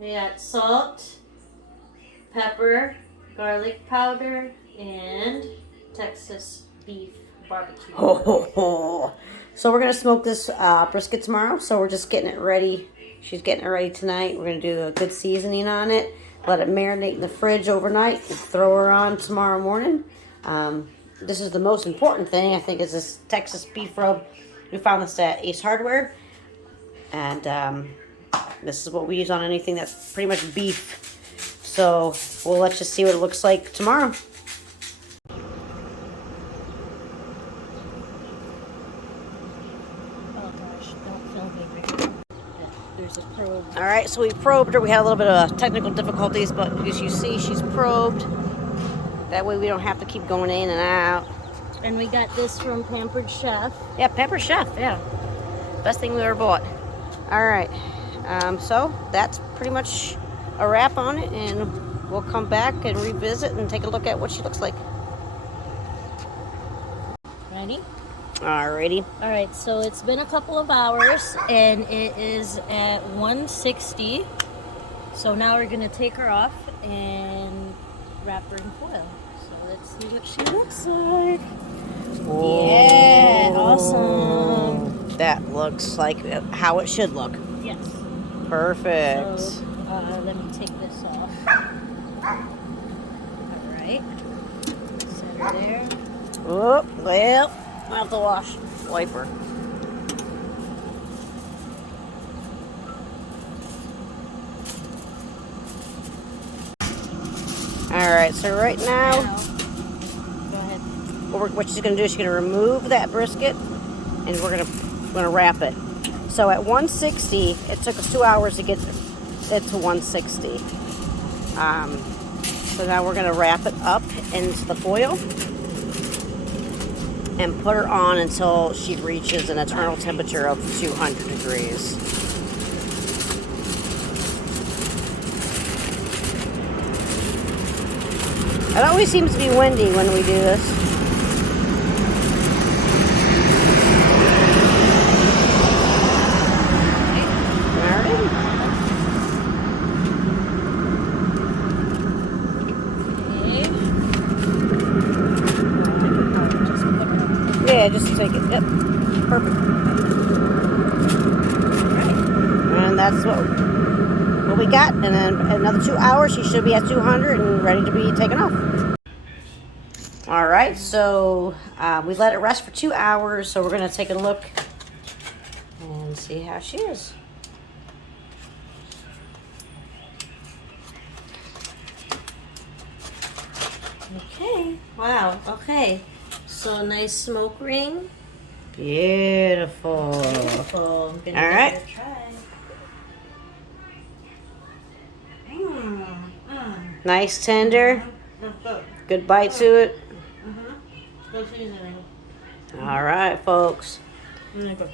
We got salt, pepper, garlic powder, and Texas beef barbecue. So we're gonna smoke this brisket tomorrow. So we're just getting it ready. She's getting it ready tonight. We're gonna do a good seasoning on it. Let it marinate in the fridge overnight. And throw her on tomorrow morning. This is the most important thing, I think, is this Texas beef rub. We found this at Ace Hardware, and this is what we use on anything that's pretty much beef. So we'll let you see what it looks like tomorrow. All right, so we probed her. We had a little bit of technical difficulties, but as you see, she's probed. That way we don't have to keep going in and out. And we got this from Pampered Chef. Yeah, Pampered Chef, yeah. Best thing we ever bought. All right, so that's pretty much a wrap on it, and we'll come back and revisit and take a look at what she looks like. Ready? Alrighty. All right, so it's been a couple of hours, and it is at 160. So now we're gonna take her off and wrap her in foil. So let's see what she looks like. Whoa. Yeah, awesome. That looks like how it should look. Yes. Perfect. So let me take this off. All right. Set her there. Oh, well, I have to wash. Wipe her. All right, so right now, Go ahead. what she's gonna do is she's gonna remove that brisket, and we're gonna wrap it. So at 160, it took us 2 hours to get it to 160. So now we're gonna wrap it up into the foil and put her on until she reaches an eternal temperature of 200 degrees. It always seems to be windy when we do this. Yeah, just take it. Yep. Perfect. Right. And that's what we got. And then another 2 hours, she should be at 200 and ready to be taken off. All right, so we let it rest for 2 hours. So we're going to take a look and see how she is. Okay. Wow. Okay. So nice smoke ring. Beautiful. Beautiful. I'm gonna All right. give it a try. Nice tender. Good. Good bite to it. Good seasoning. All right, folks. Good.